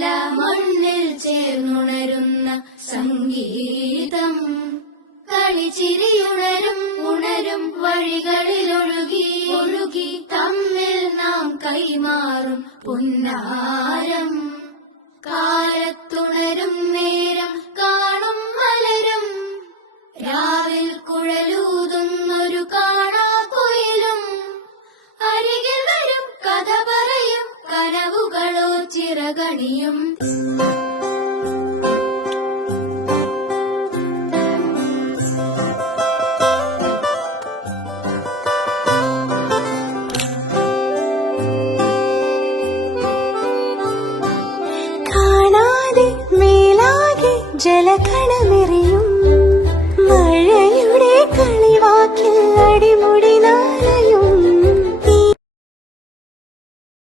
നല്ല മണ്ണിൽ ചേർന്നുണരുന്ന സംഗീതം. കളിച്ചിരിയുണരും ഉണരും വഴികളിലൊഴുകി ഒഴുകി തമ്മിൽ നാം കൈമാറും പുന്നാരം. കാലത്തുണരും നേരം കാണും മലരും രാവിൽ കുഴലൂതുന്നൊരു കാണാക്കുയിലും. അരികിൽ വരും കഥ പറയും കനവുകളോ ചിറകണിയും. കാണാതെ മേലാകെ ജലകണമെറിയ